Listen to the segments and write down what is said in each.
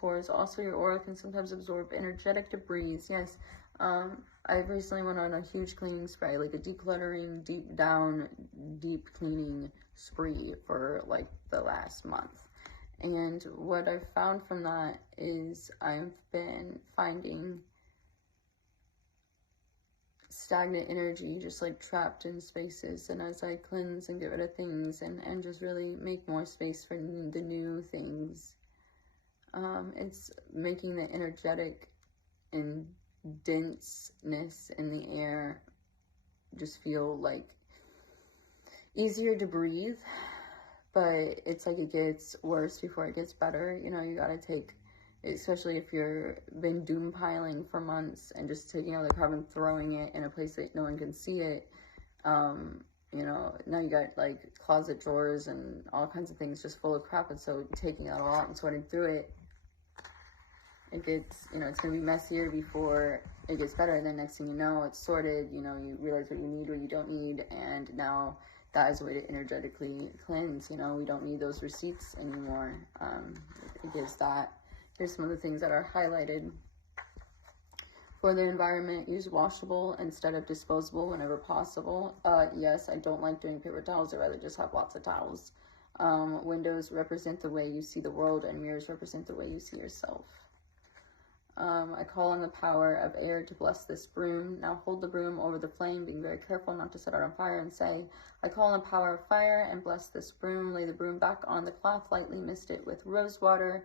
pores. Also, your aura can sometimes absorb energetic debris. Yes, I recently went on a huge cleaning spree, like a decluttering, deep down, deep cleaning spree for like the last month. And what I've found from that is I've been finding stagnant energy just like trapped in spaces, and as I cleanse and get rid of things and just really make more space for the new things, it's making the energetic and denseness in the air just feel like easier to breathe. But it's like it gets worse before it gets better. You know, you gotta take, especially if you're been doom piling for months and just taking all the crap and throwing it in a place that no one can see it. You know, now you got like closet drawers and all kinds of things just full of crap, and so taking that all out and sorting through it, it gets, you know, it's gonna be messier before it gets better, and then next thing you know, it's sorted. You know, you realize what you need, what you don't need, and now that is a way to energetically cleanse. You know, we don't need those receipts anymore. It gives that. Here's some of the things that are highlighted. For the environment, use washable instead of disposable whenever possible. Yes, I don't like doing paper towels. I'd rather just have lots of towels. Windows represent the way you see the world, and mirrors represent the way you see yourself. I call on the power of air to bless this broom. Now hold the broom over the flame, being very careful not to set it on fire, and say, I call on the power of fire and bless this broom. Lay the broom back on the cloth, lightly mist it with rose water.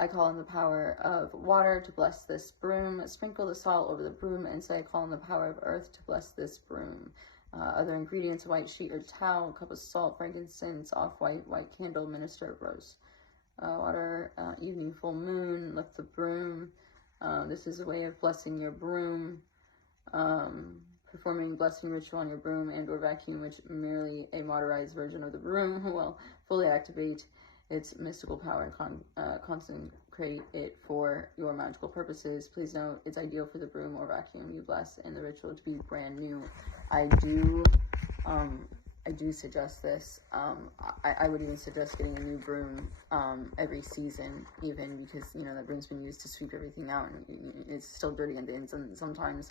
I call on the power of water to bless this broom. Sprinkle the salt over the broom and say, I call on the power of earth to bless this broom. Other ingredients, a white sheet or towel, a cup of salt, frankincense, off-white, white candle, minister of rose. Water, evening full moon, lift the broom. This is a way of blessing your broom. Performing blessing ritual on your broom and or vacuum, which merely a modernized version of the broom will fully activate its mystical power and consecrate it for your magical purposes. Please note, it's ideal for the broom or vacuum you bless and the ritual to be brand new. I do suggest this. I would even suggest getting a new broom every season, even, because, you know, that broom's been used to sweep everything out and it's still dirty on the ends, and sometimes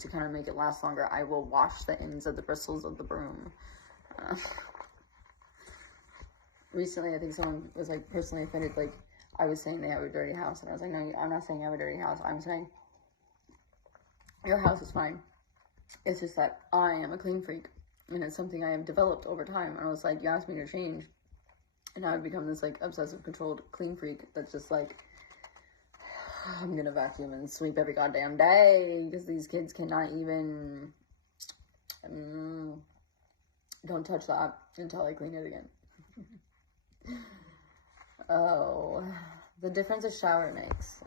to kind of make it last longer, I will wash the ends of the bristles of the broom. Recently, I think someone was like personally offended, like I was saying they have a dirty house, and I was like, no, I'm not saying you have a dirty house. I'm saying your house is fine. It's just that I am a clean freak, and it's something I have developed over time. And I was like, you asked me to change, and now I've become this like obsessive, controlled clean freak that's just like, I'm gonna vacuum and sweep every goddamn day because these kids cannot even. Don't touch that until I clean it again. Oh, the difference a shower makes.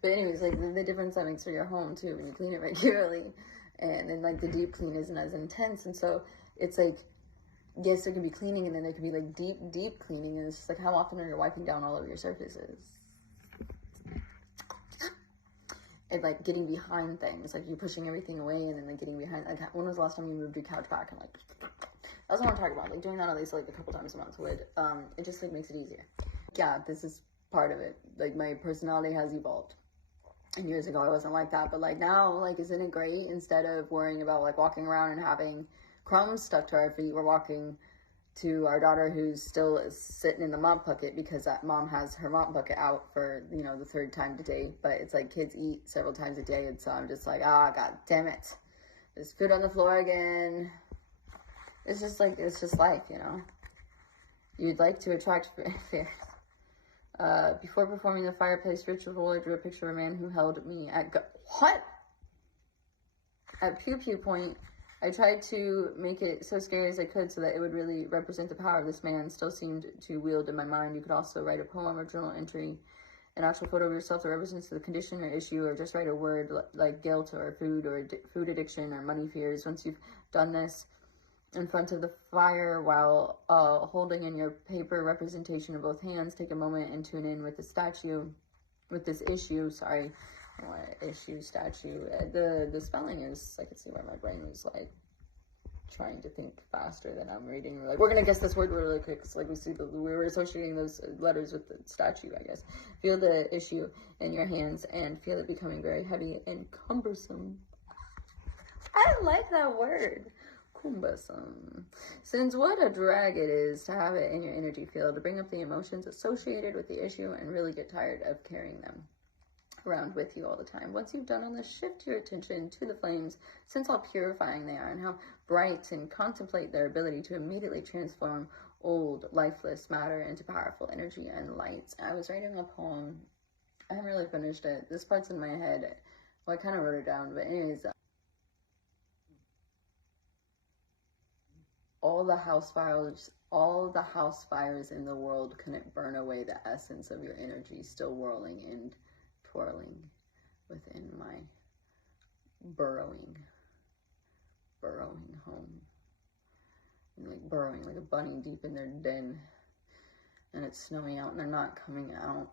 But anyways, like the difference that makes for your home too when you clean it regularly, and then like the deep clean isn't as intense, and so it's like, yes, there can be cleaning, and then there can be like deep cleaning, and it's just like, how often are you wiping down all of your surfaces? And like getting behind things, like you're pushing everything away, and then like getting behind. Like, when was the last time you moved your couch back? And like, that's what I'm talking about. Like doing that at least like a couple times a month would, it just like makes it easier. Yeah, this is part of it. Like my personality has evolved. And years ago I wasn't like that, but like now, like, isn't it great? Instead of worrying about like walking around and having crumbs stuck to our feet, we're walking to our daughter who's still sitting in the mop bucket because that mom has her mop bucket out for, you know, the third time today. But it's like kids eat several times a day, and so I'm just like, god damn it, there's food on the floor again. It's just like, it's just life, you know. You'd like to attract fear. Before performing the fireplace ritual, I drew a picture of a man who held me at pew pew point. I tried to make it so scary as I could so that it would really represent the power of this man still seemed to wield in my mind. You could also write a poem or journal entry, an actual photo of yourself that represents the condition or issue, or just write a word like guilt or food addiction or money fears. Once you've done this in front of the fire while holding in your paper representation in both hands, take a moment and tune in with this issue. Sorry, issue, statue. The spelling is, I can see why my brain was like trying to think faster than I'm reading. We're like, we're going to guess this word really quick. It's like we were associating those letters with the statue, I guess. Feel the issue in your hands and feel it becoming very heavy and cumbersome. I like that word. Cumbersome. Since what a drag it is to have it in your energy field, to bring up the emotions associated with the issue and really get tired of carrying them around with you all the time. Once you've done all this, shift your attention to the flames, sense how purifying they are and how bright, and contemplate their ability to immediately transform old, lifeless matter into powerful energy and light. I was writing a poem. I haven't really finished it. This part's in my head. Well, I kind of wrote it down, but anyways, all the house fires in the world couldn't burn away the essence of your energy still whirling and twirling within my burrowing home. And like burrowing like a bunny deep in their den, and it's snowing out and they're not coming out,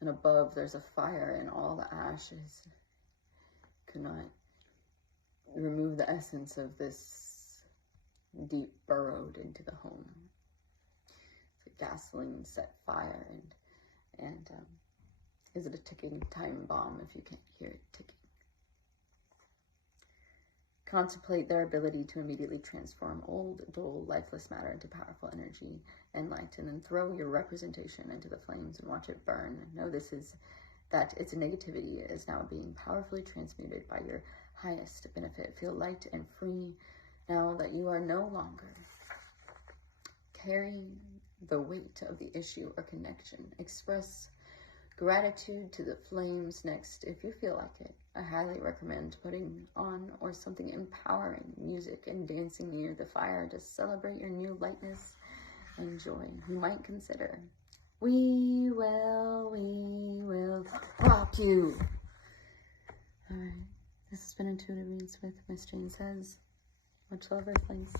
and above there's a fire and all the ashes could not remove the essence of this deep burrowed into the home. It's like gasoline set fire, and is it a ticking time bomb if you can't hear it ticking? Contemplate their ability to immediately transform old, dull, lifeless matter into powerful energy and light, and then throw your representation into the flames and watch it burn. Know that its negativity is now being powerfully transmuted by your highest benefit. Feel light and free now that you are no longer carrying the weight of the issue or connection. Express gratitude to the flames next if you feel like it. I highly recommend putting on or something empowering music and dancing near the fire to celebrate your new lightness and joy. You might consider, we will rock you. All right, this has been Intuitive Reads with Miss Jane Says. Much love, Earthlings.